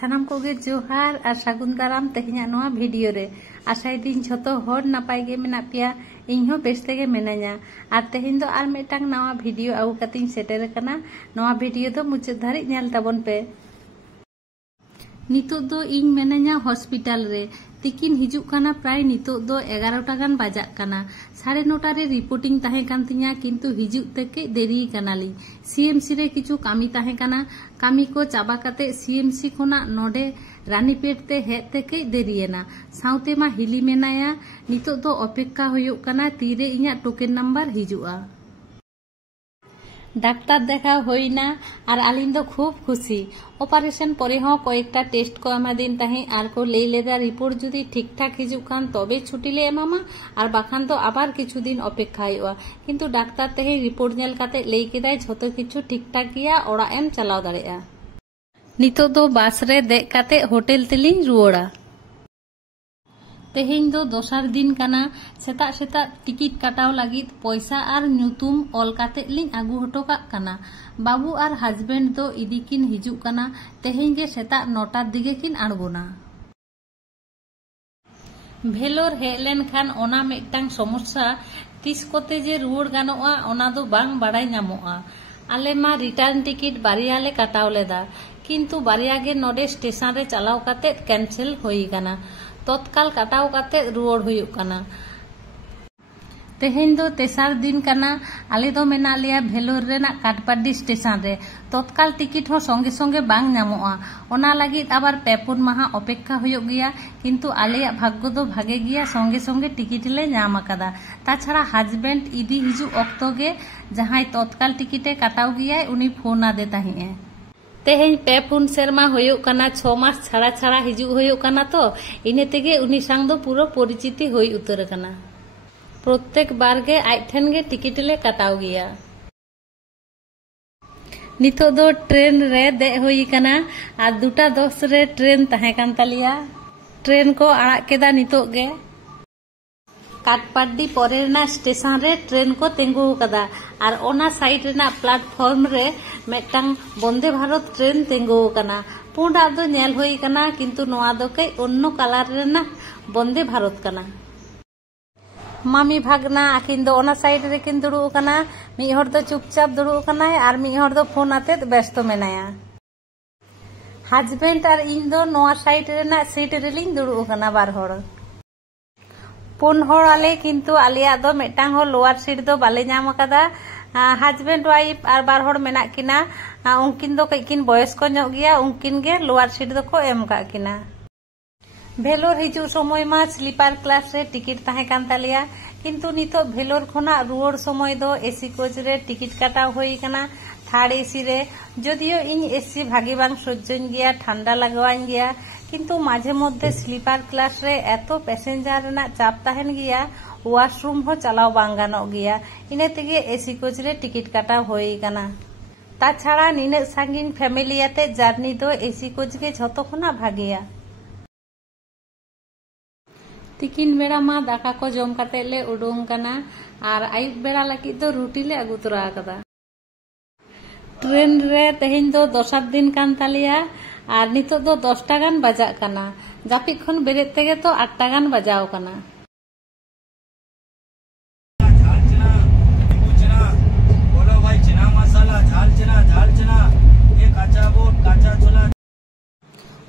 सानाम कोगे जोहार और सागुन दाराम तेहेन्या नोआ भिडियो रे आशाय दिन झोतो होर नापाय गे मेना पिया इन्हो बेस तेगे मेनान्या और तेहेन दो आर मिदटांग नवा भिडियो आगु कातिन सेटेर कना। नवा भिडियो दो मुचाद धारिज नेल ताबोन पे। नितो दो इन मेनान्या हॉस्पिटल रे तिकिन हिजुग काना प्राय नितो दो 11टा गान बाजाक काना। 9:30 रे रिपोर्टिंग ताहे कान तिया किंतु हिजुग तेके देरी कानाली। सीएमसी रे किछु कामी ताहे काना, कामी को चाबा काते सीएमसी खोना नोडे रानीपेट ते हेज तेके देरियेना। साउते मा हिली मेनाया नितो दो अपेक्षा हुयुग काना तीरे इᱧा टोकेन नंबर हिजुआ। डाक्तार देखा होइना और आलिन दो खूब खुशी। ऑपरेशन परे हो कयेकटा टेस्ट को एमा दिन ताहे आर को लई लेदा रिपोर्ट जुदी ठीक ठाक हिजुग कान तबे छुट्टी ले एमामा और बाखान तो आबार किछु दिन अपेक्षा हुआ। किंतु डाक्तार तेहे रिपोर्ट नेल काते लई केदाय झोतो किछु ठीक ठाक गिया ओड़ा एम चलाव दाड़ेया। नितो दो बास रे देख काते होटेल तेलिन रुवाड़ा। तेहेन दो दोसार दिन काना। सेता सेता टिकिट काटाव लागिद पैसा और ᱧᱩᱛᱩᱢ ऑल काते लिन आगु हटो काग काना। बाबू और हस्बैंड दो इदिकिन हिजुग काना। तेहेन गे सेता 9टा दिगे किन आड़गोना। भेलोर हेलेन खान ओना मिदटांग समस्या तीस कोते जे रुवाड़ गानोआ ओना दो बांग बाड़ाय ᱧᱟᱢᱚᱜᱼᱟ। आले मा रिटार्न टिकिट बारिया ले काटाव लेदा किंतु बारिया गे नोडे स्टेशन रे चलाव काते कैंसिल होई काना। तत्काल काटाव काते रुवाड़ हुयुग काना। तेहेन दो तेसार दिन काना। आले दो मेना लिया भेलोर रेना काटपाडी स्टेशन रे तत्काल टिकिट हो संगे संगे बांग ᱧᱟᱢᱚᱜᱼᱟ। ओना लागिद आबार 2-4 माह अपेक्षा हुयुग गिया किंतु आलेया भाग्य दो भागे गिया संगे संगे टिकिट ले ᱧᱟᱢ आकादा। ताछाड़ा हस्बैंड इदी हिजुग ऑक्तो गे जहाय तत्काल टिकिटे काटाव गियाय उनी फोन आदे ताहिए। तेहेन 2-4 सेरमा हुयुग काना। 6 मास छाड़ा छाड़ा हिजुग हुयुग काना तो इने तेगे उनी सांग दो पूरा परिचिति हुई उतर काना। प्रत्येक बार गे आय ठेन गे टिकिट ले काटाव गिया। नितो दो ट्रेन रे दे हुई काना और 2:10 रे ट्रेन ताहे कान तालिया। ट्रेन को आड़ाग केदा नितो गे। काटपाडी परे ना स्टेशन रे ट्रेन को तेंगु कदा और ओना साइड रेना प्लेटफॉर्म रे मिदटांग वंदे भारत ट्रेन तेंगु काना। पुंडा दो नेल हुई काना किंतु नोआ दो कई अन्य कलर रेना वंदे भारत काना। मामी भागना आकिन दो ओना साइड रे किन दुड़ु काना। मिद हर दो चुपचाप दुड़ु कानाय और मिद हर दो फोन आते व्यस्त मेनाया। हस्बैंड और इन दो नोआ साइड रेना सीट रेलिन दुड़ु काना बार हर। 4 हर आले किंतु आलिया दो मिदटांग हो लोअर सीट दो बाले ᱧᱟᱢ आकादा। हस्बैंड वाइफ और बार हर मेना किना। उनकिन दो कईकिन बयस को ᱧᱚᱜ गिया उनकिन गे लोअर सीट दो को एम का किना। भेलोर हिजुग समय मा स्लीपर क्लास रे टिकिट ताहे कान तालिया किंतु नितो भेलोर खोना रुवाड़ समय दो एसी कोच रे टिकिट काटाव होई काना। थार्ड एसी रे जदियो इन एसी भागी बांग सह्यन गिया ठंडा लागवान गिया किंतु माझे मध्य स्लीपर क्लास रे एतो पैसेंजर रेना चाप ताहेन गिया वाशरूम हो चलाव बांग गानो गिया। इने तेगे एसी कोच रे टिकिट काटाव होई काना। ताछाड़ा निने सांगिन फैमिली आते जार्नी दो एसी कोच गे झोतो खोना भागिया। तिकिन बेड़ा मा दाका को जम काते ले उडुंग काना और आयुब बेड़ा लगी दो रुटी ले आगु तोरा आकादा। ट्रेन रे तेहेन दो दोसार दिन कान तालिया और नितो दो 10टा गान बाजाक काना। जापिद खन बेरेद तेगे तो 8टा गान बाजाव काना।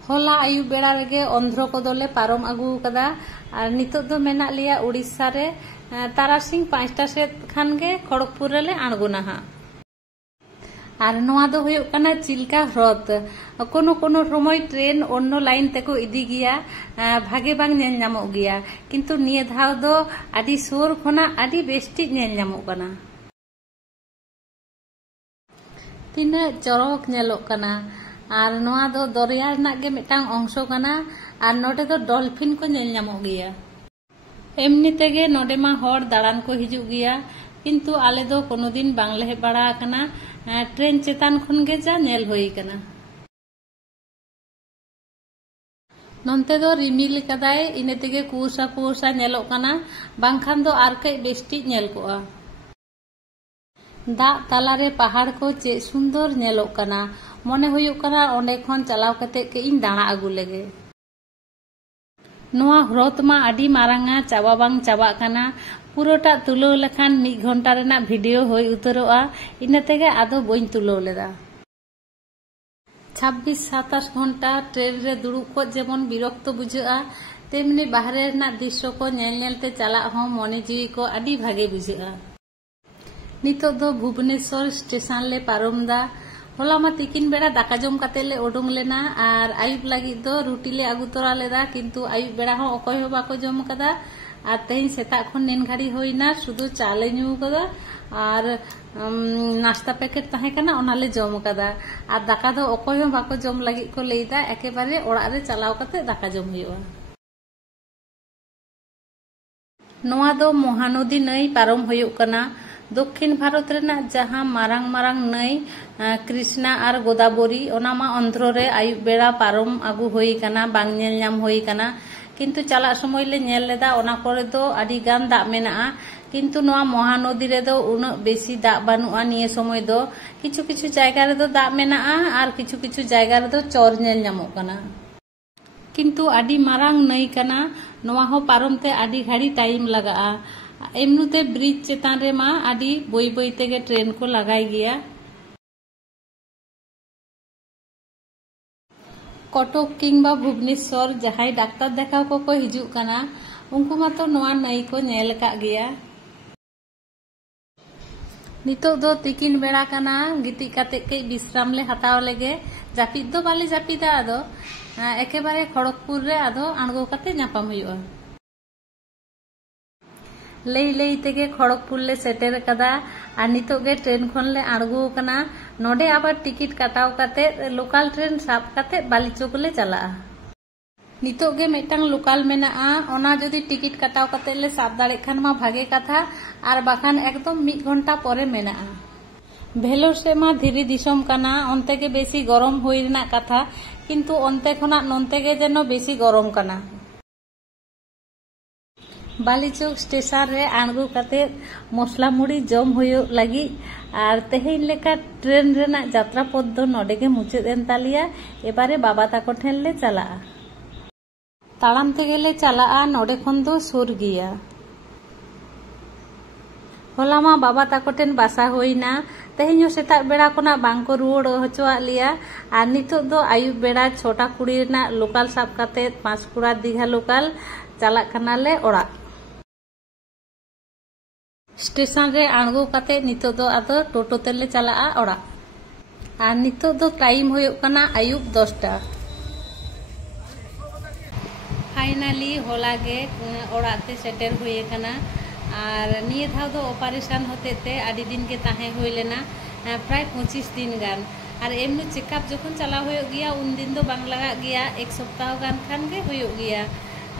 होला आयुब बेड़ा रेगे आंध्र को दोले पारम आगु कदा और नितो दो मेना लिया उड़ीसा रे तारासिंग 5टा सेद खान गे खड़गपुर रे ले आणगोना हा। और नोआ दो हुयुग काना चिल्का ह्रद। कोनो कोनो समय ट्रेन अन्य लाइन तेको इदी गिया भागे बांग नेल ᱧᱟᱢᱚᱜ गिया किंतु निये धाव दो आदि सुर खोना आदि बेस्टी नेल ᱧᱟᱢᱚᱜ काना। तिना चरक नेलोग काना और नोआ दो दरिया रेना गे मिदटांग अंशो काना और नोडे दो डॉल्फिन को नेल ᱧᱟᱢᱚᱜ गिया। एमनी तेगे नोडे मा हर दाड़ान को हिजुग गिया किंतु आले दो कोनो दिन बांगले हेज बाड़ा काना। ट्रेन चेतान खन गे जा नेल होई काना। नोंते दो रिमिल कदाय इने तेगे कुसा कुसा नेलोग काना बांखान दो आर कई बेस्टी नेल कोआ। दा तालारे पहाड़ को चे सुंदर नेलोग काना। मने हुयुग कना ओंडे खन चलाव कते के इन दाणा आगु लेगे। नोआ ह्रद मा आडी मारांगा चाबा बांग चाबा कना पुरोटा तुलाव लेखान 1 घंटा रेना भिडियो होय उतरोआ इना तेगे आदो बइन तुलाव लेदा। 26-27 घंटा ट्रेन रे दुड़ुब को जेमन बिरक्त बुझाआ तेमनि बाहरे रेना दृश्य को नेल नेलते चला हो मने जीवी को आडी भागे बुझाआ। नितो दो भुवनेश्वर स्टेशन ले पारमदा। होला मा तिकिन बेड़ा दाका जम कते ले ओडोंग लेना और आयुब लगी दो रुटी ले आगु तोरा लेदा किंतु आयुब बेड़ा हो अकय हो बाको जम कदा और तेहिं सेता खन नेन घाड़ी होइना शुधु चाले न्यू कदा और नाश्ता पैकेट ताहे कना ओनाले जम कदा और दाका दो अकय हो बाको जम लगी को लेदा एकेबारे ओड़ा रे चलाव कते दाका जम हुयुआ। नोआ दो महानदी नई पारम हुयुग कना। दक्षिण भारत रेना जहां मारांग मारांग नई कृष्णा और गोदावरी ओना मा आंध्र रे आयुब बेड़ा पारम आगु होई कना बांग नेल नाम होई कना किंतु चला समय ले नेल लेदा ओना करे दो आडी गान दाग मेनाआ किंतु नोआ महानदी रे दो उना बेसी दाग बानुआ निये समय दो किछु किछु जायगा रे दो दाग मेनाआ और किछु किछु जायगा रे दो चोर नेल नामोग कना किंतु आडी मारांग नई कना नोआ हो पारम ते आडी घाड़ी टाइम लगाआ। एमनुते ब्रिज चेतान रे मा आडी बई बई तेगे ट्रेन को लगाई गया। कटक किंबा भुवनेश्वर जहां डाक्टर देखा को हिजुग कना उनको मातो नोआ नई को नेल का गया। नितो दो तिकिन बेड़ा कना गिटी काते के विश्राम ले हताव लेगे जापिद दो बाले जापिदा आदो एकेबारे खड़गपुर रे आदो आणगो काते नापाम हुयुआ। लई लई तेगे खड़गपुर ले सेटेर कदा और नितो गे ट्रेन खन ले आणगो कना नोडे आबार टिकिट काटाव काते लोकल ट्रेन साब काते बालीचोक ले चला। नितो गे मेटांग लोकल मेनाआ ओना जदि टिकिट काटाव काते ले साब दाड़े खान मा भागे कथा और बाखान एकदम 1 घंटा परे मेनाआ। भेलोर से मा धीरी दिसम कना ओनते गे बेसी गरम होई रेना कथा किंतु ओनते खना नोनते गे जेनो बेसी गरम कना। बालीचोक स्टेशन रे आणगो काते मसला मुड़ी जम हुयो लगी और तेहेन लेका ट्रेन रेना यात्रा पथ दो नोडे गे मुचाद एन तालिया। एबारे बाबा ताको ठेन ले चला ताड़ाम तेगे ले चला नोडे खन दो सुर गिया। होला मा बाबा ताको ठेन बासा होइना तेहेन सेता बेड़ा कोना बांको रुवाड़ होचोआ लिया और नितो दो आयुब बेड़ा 6टा 20 रेना लोकल साब काते 5 कुड़ा दीघा लोकल चला कना ले ओड़ा। स्टेशन रे आणगो काते नितो दो आदो टोटो तेले चला ओड़ा और नितो दो टाइम होयो कना आयुब 10टा। फाइनली होला गे ओड़ा ते सेटेर होये कना और निये धाव दो ऑपरेशन होते ते आडी दिन के ताहे होय लेना प्राय 25 दिन गान और एमनु चेकअप जखन चला होयो गया उन दिन दो बांग लगा गया 1 सप्ताह गान खान गे होयो गया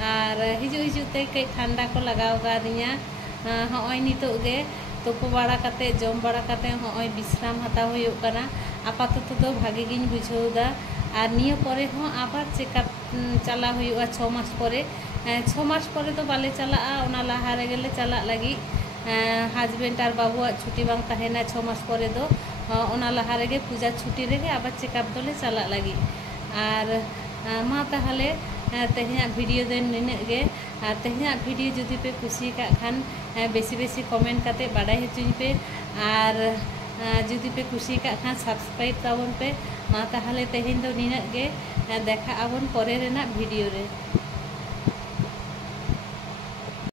और हिजु हिजु ते कई ठंडा को लगाव गादिया। हॉय नितो गे तुपो बाड़ा काते जम बाड़ा काते हॉय विश्राम हताव होयो कना आपातत दो भागे गिन बुझाउदा और निये परे हो आबार चेकअप चला होयो 6 मास परे 6 मास परे तो बाले चला ओना लाहा रे गेले चला लगी हजबेंड और बाबुआ छुट्टी बांग तहेना 6 मास परे दो ओना लाहा रे गे पूजा छुट्टी रे गे आबार चेकअप दोले चला लगी और मा ताहले तेहना वीडियो दे निने गे और तेहना वीडियो जुदी पे कुसी का खान बेसी बेसी कमेंट काते बाडाय हचुኝ पे और जुदी पे कुसी का खान सब्सक्राइब ताबन पे मा ताहले तेहेन दो निने गे देखा आबन परे रेना वीडियो रे।